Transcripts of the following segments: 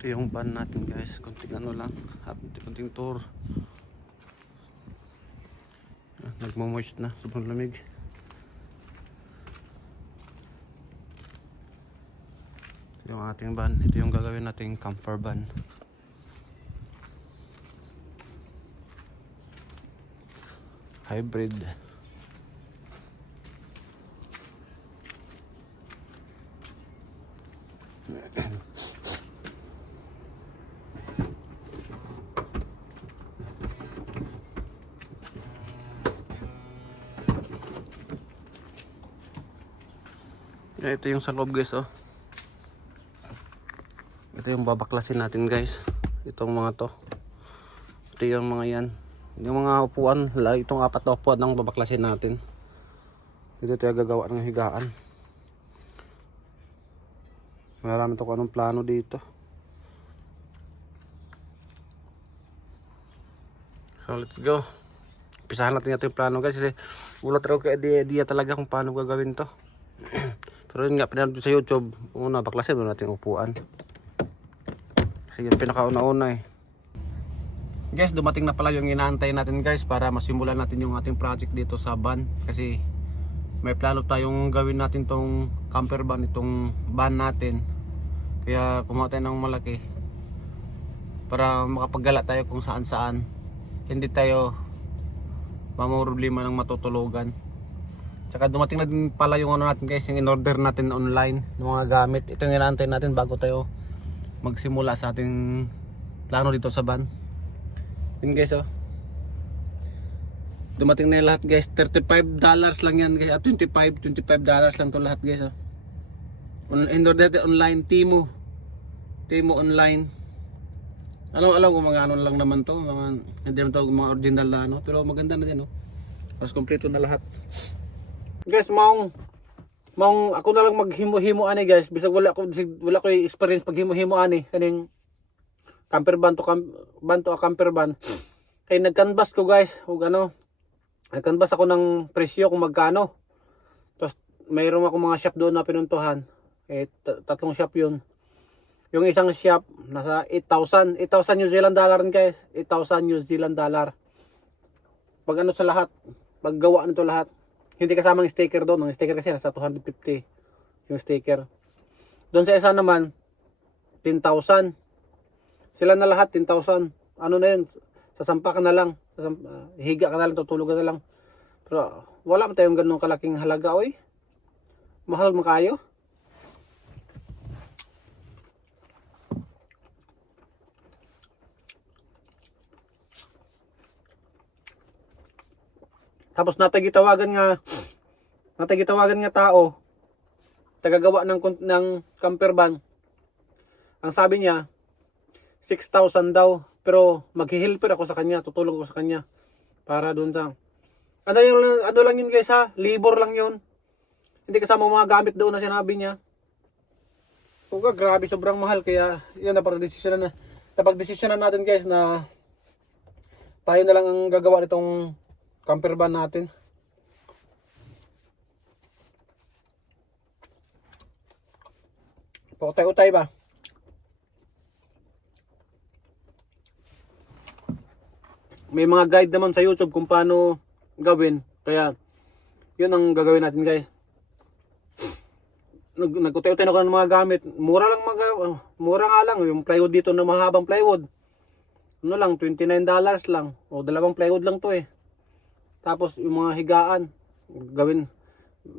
Ito yung van natin guys, konting ano lang, konting tour. Nagmo-moist na, sobrang lamig. Ito yung ating van, ito yung gagawin nating camper van. Hybrid. Ito yung sa loob guys, oh. Ito yung babaklasin natin guys. Itong mga to. Ito yung mga yan. Yung mga upuan, itong 4 na upuan ang babaklasin natin. Dito tayo gagawa ng higaan. Malalaman to kung anong plano dito. So let's go. Pisahan natin yung plano guys, kasi ulat raw ka idea talaga kung paano gagawin to. Pero yun nga, pinanood sa YouTube, una baklasin mo natin upuan. Kasi yun pinakauna-una eh. Guys, dumating na pala yung inaantay natin guys, para masimulan natin yung ating project dito sa van. Kasi may plano tayong gawin natin tong camper van, itong van natin. Kaya kumuha tayo ng malaki para makapaggala tayo kung saan saan. Hindi tayo mamumroblema ng matutulugan. Tsaka dumating na din pala yung ano natin guys, yung in-order natin online ng mga gamit. Ito yung inaantay natin bago tayo magsimula sa ating plano dito sa van. Yun guys, oh. Dumating na yung lahat guys. $35 lang yan guys. $25 lang to lahat guys, oh. In-order natin online, Temu online. Alam ko mga ano lang naman to, hindi naman to mga original na ano, pero maganda na din, oh. Mas kompleto na lahat. Guys, maong ako na lang maghimo-himo ani guys, bisag wala ko experience paghimo-himo ani kaning camper van to camper van. Kay nag-canvas ko guys, ug ano, nag-canvas ako ng presyo kung magkano. Tapos mayroon ako mga shop doon na pinuntuhan. Tatlong shop 'yun. Yung isang shop nasa 8,000 New Zealand dollar guys, 8,000 New Zealand dollar. Pag ano sa lahat, paggawa nito lahat. Hindi kasama ng sticker doon. Ang sticker kasi nasa 250 yung sticker. Doon sa isa naman 10,000. Sila na lahat 10,000. Ano na yun? Sasampa ka na lang. Higa ka na lang, tutulog ka na lang. Pero wala pa tayong ganung kalaking halaga, oy. Mahal mo kayo. Tapos natagitawagan nga tao, tagagawa ng camper van. Ang sabi niya 6,000 daw, pero maghi-helper ako sa kanya, tutulong ako sa kanya para doon sa ano lang yun guys ha, labor lang yun. Hindi kasama mga gamit doon na sinabi niya. Kuga, grabe, sobrang mahal, kaya yun napag-desisyonan natin guys na tayo na lang ang gagawa nitong camper van natin. Pautay-utay ba? May mga guide naman sa YouTube kung paano gawin. Kaya yun ang gagawin natin guys. Nagutay-utay na ko ng mga gamit. Mura nga lang yung plywood dito na mahabang plywood. Ano lang, $29 lang. O dalawang plywood lang to eh. Tapos yung mga higaan, gawin.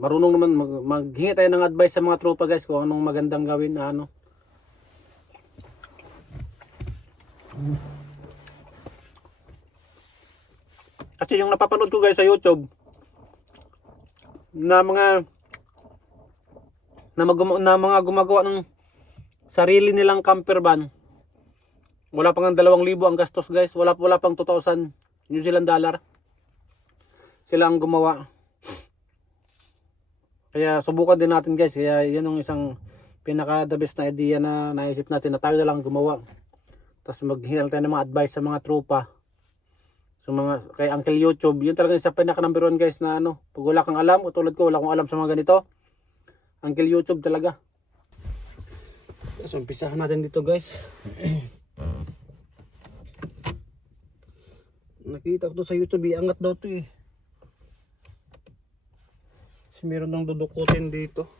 Marunong naman maghingi tayo ng advice sa mga tropa guys kung anong magandang gawin na ano. Kasi yung napapanood ko guys sa YouTube na mga gumagawa ng sarili nilang camper van, wala pang 2,000 ang gastos guys, wala pang 2,000 New Zealand dollar. Sila ang gumawa. Kaya subukan din natin guys. Kaya yan yung isang pinaka the best na idea na naisip natin, na tayo na lang gumawa. Tapos maghingi tayo ng mga advice sa mga tropa. So kay Uncle YouTube, yun talaga isa pinaka number 1 guys na ano. Pag wala kang alam, tulad ko wala akong alam sa mga ganito, Uncle YouTube talaga. So umpisahan natin dito guys. Nakita ko to sa YouTube, iangat daw to eh. Kasi meron nang dudukutin dito.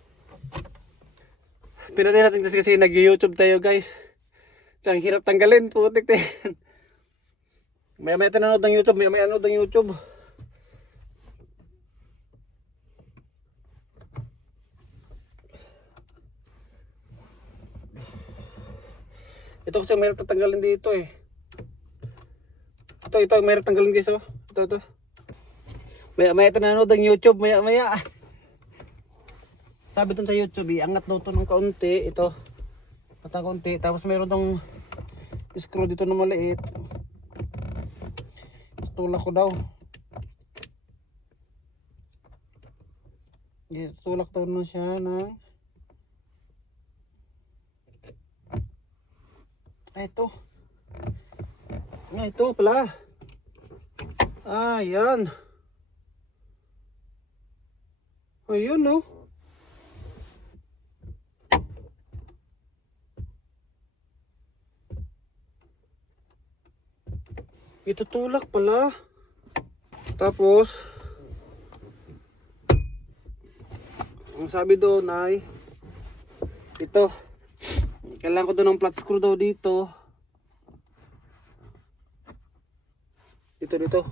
Pinatay natin kasi nag-YouTube tayo guys. So, ang hirap tanggalin, putik din. Maya nanood ng YouTube, maya nanood ng YouTube. Ito kasi mayroon tatanggalin dito eh. Ito mayroon tanggalin guys oh. Ito. Maya nanood ng YouTube, maya. Sabi dun sa YouTube, iangat daw to ng kaunti, ito. Pata kaunti, tapos mayroon tong screw dito na maliit. Tulak ko daw. Tulak daw na siya ng... ito. Ito pala. Yan. Ayun no. Ito tulak pala. Tapos ang sabi doon ay ito. Kailangan ko doon ng flat screw daw dito. Dito. Ito.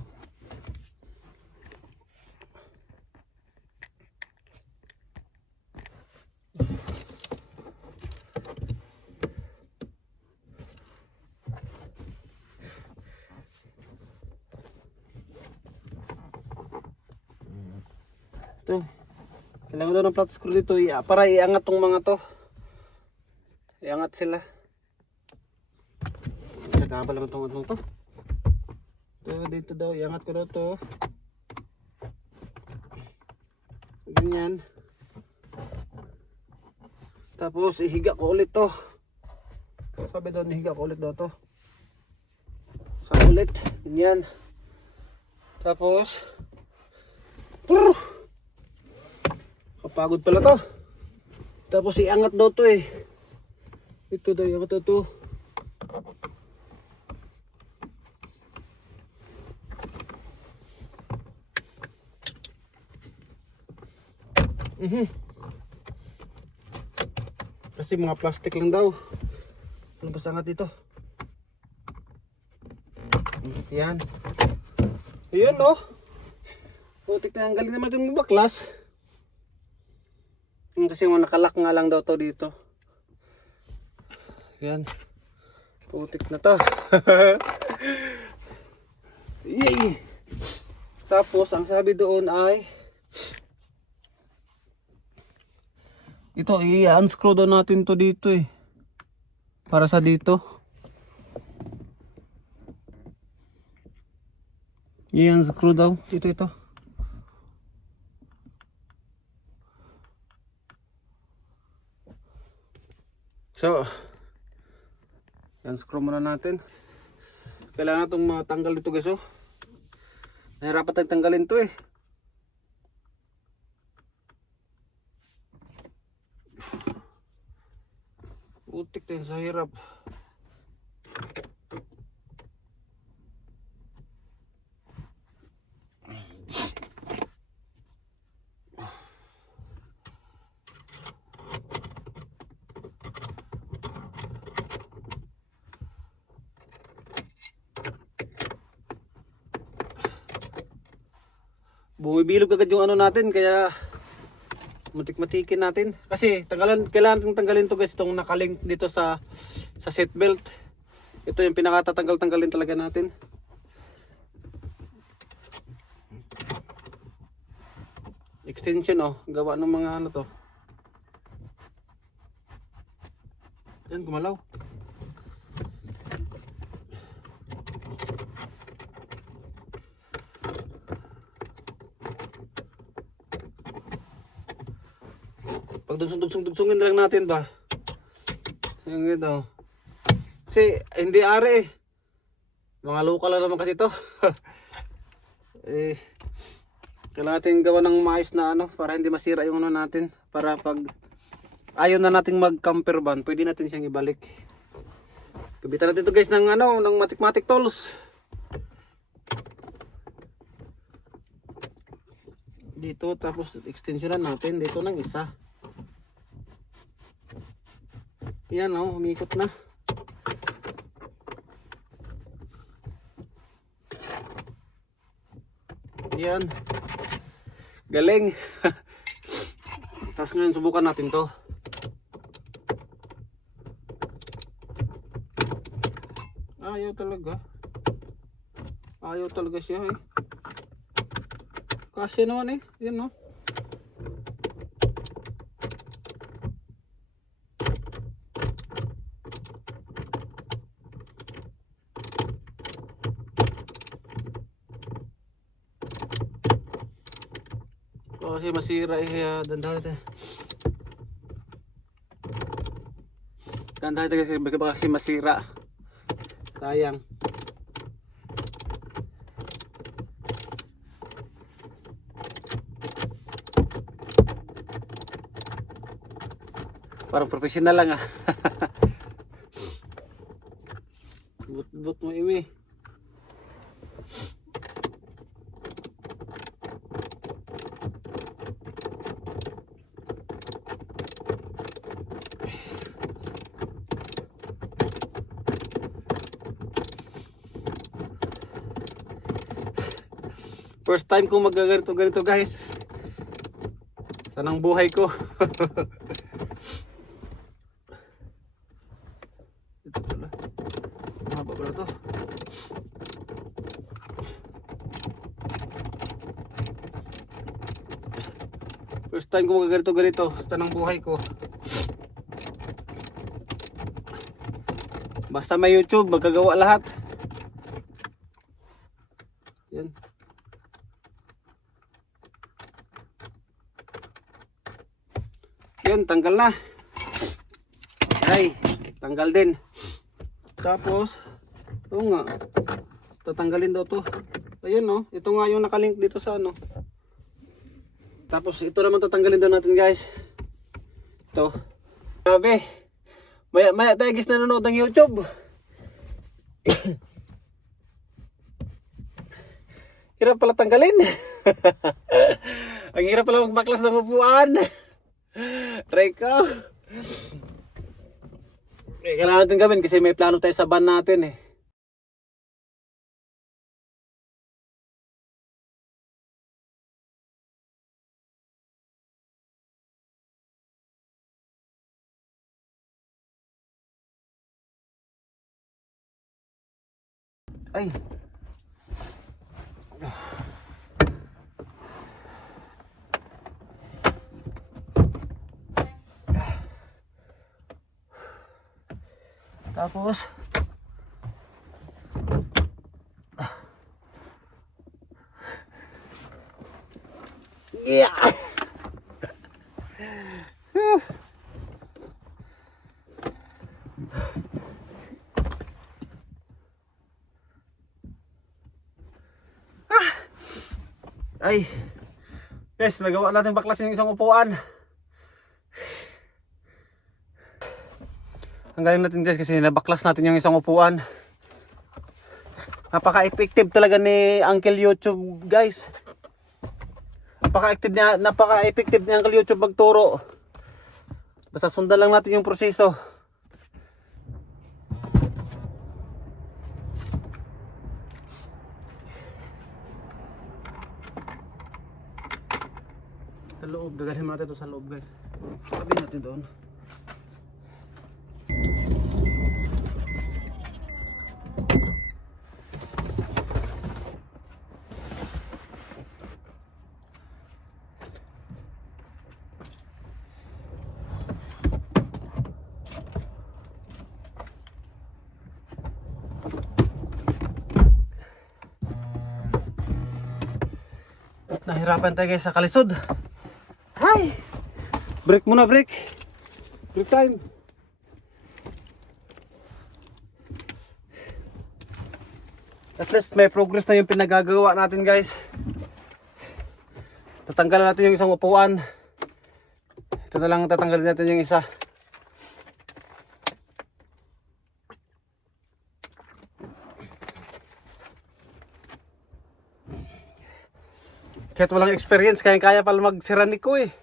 Kailangan daw ng flat screw dito para iangat tong mga to. Iangat sila. Sa kabal naman itong to. Dito daw, iangat ko daw to. Ganyan. Tapos ihiga ko ulit to. Sabi daw, ihiga ko ulit daw to. Sa ulit. Ganyan. Tapos kapagod pala to. Tapos iangat daw to eh. Ito daw, iangat daw to. Kasi mga plastic lang daw. Ano ba sangat dito? Yan. Ayan no. Putik na, ang galing naman itong baklas. Kasi nakalak nga lang daw to dito. Yan. Putik na to. Yay! Tapos ang sabi doon ay ito, i-unscrew daw natin to dito eh. Para sa dito. I-unscrew daw. Ito. So, unscrew muna natin. Kailangan itong matanggal dito guys oh. Nahirapan tayong tanggalin to eh. Utik din sa hirap. Bumibilog agad yung ano natin kaya matik-matikin natin kasi kailangan tanggalin to guys, itong nakalink dito sa seat belt. Ito yung pinakatatanggalin talaga natin. Extension oh, gawa ng mga ano to. Yan, gumalaw. Pag dugsong-dugsongin lang natin ba? Yung ito. Kasi hindi are eh. Mga local lang naman kasi ito. Kailangan natin gawa ng maayos na ano para hindi masira yung ano natin. Para pag ayaw na nating mag-camper van, pwede natin siyang ibalik. Kabitan natin ito guys ng ano, ng matik-matik tools. Dito, tapos extensionan natin dito ng isa. Yan oh, umikot na. Yan. Galing. Tapos ngayon subukan natin to. Ayaw talaga. Ayaw talaga siya eh. Kasi naman eh. Yan no. Kasi masira eh. Dandahan ito. Dandahan ito kasi masira. Sayang. Parang professional lang ah. But mo imi. First time kong magaganito guys. Sanang buhay ko. Ito pala. Mahaba pala to. First time kong magaganito. Sanang buhay ko. Basta may YouTube, magagawa lahat. Yan. Yun, tanggal na. Ay, tanggal din. Tapos, ito nga. Tatanggalin daw to. Ayun no, ito nga yung nakalink dito sa ano. Tapos ito naman tatanggalin daw natin guys. Ito. Grabe. Maya tayo guys nanonood ng YouTube. Hirap pala tanggalin. Ang hirap pala magbaklas ng upuan. Reko. Kailangan natin gawin kasi may plano tayo sa van natin eh. Ay. Tapos yeah. Ay. Guys, nagawa natin baklasin yung isang upuan. Ang galing natin guys kasi nabaklas natin yung isang upuan. Napaka-effective talaga ni Uncle YouTube guys. Napaka-effective ni Uncle YouTube magturo. Basta sundan lang natin yung proseso. Sa loob, dagalhin natin ito sa loob guys. Sabihin natin doon. Nahirapan tayo guys sa kalisod. Hay! Break muna, break. Break time. At least may progress na yung pinagagawa natin guys. Tatanggalan natin yung isang upuan. Ito na lang tatanggalin natin yung isa. Kahit walang experience, kaya pala mag-seraniko eh.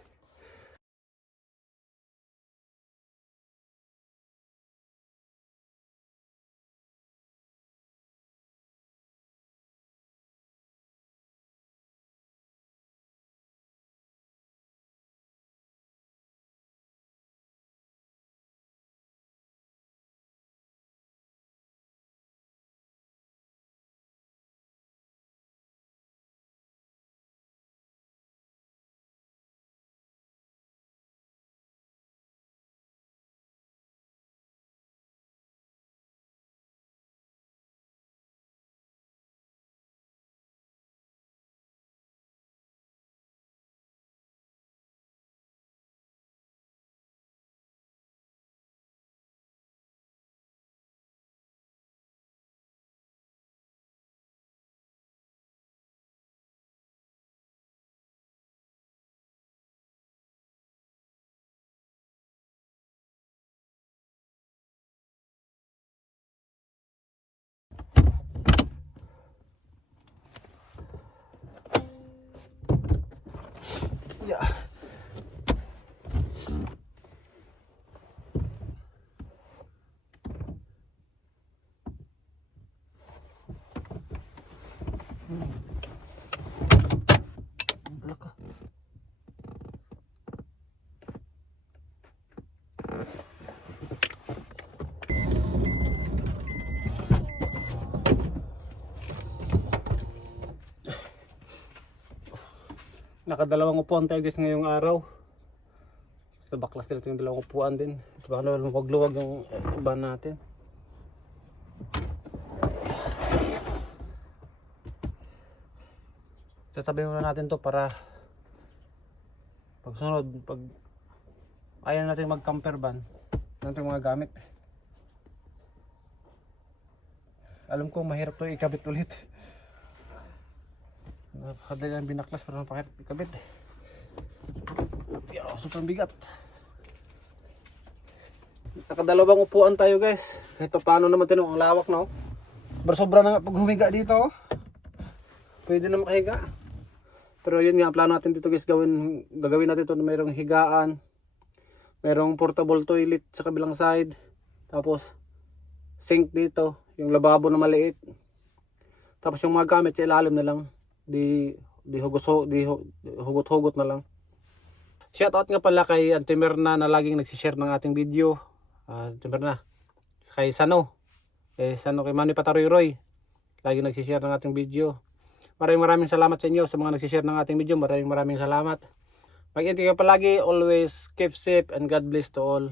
Yeah. Nakadalawang upuan tayo guys ngayong araw. Basta baklas nila yung dalawang upuan din. Baka na luwag-luwag yung iba natin. Sasabihin muna natin to para pag sunod, pag ayaw natin mag-camper van natin mga gamit. Alam ko mahirap to ikabit ulit. Napakadali ang binaklas para napakahirap ikabit. Sobrang bigat. Nakadalawang upuan tayo guys. Ito paano naman tinong ang lawak no. Sobra na nga pag humiga dito. Pwede na makahiga. Pero yun nga plano natin dito guys, gagawin natin ito na mayroong higaan, mayroong portable toilet sa kabilang side, tapos sink dito, yung lababo na maliit, tapos yung mga gamit sa ilalim na lang, di hugot-hugot na lang. Shoutout nga pala kay Auntie Merna na laging nagsishare ng ating video. Auntie Merna, kay Sano, kay Manny Pataroy, laging nagsishare ng ating video. Maraming salamat sa inyo sa mga nagsishare ng ating video. Maraming salamat. Mag-ingat kayo palagi. Always keep safe and God bless to all.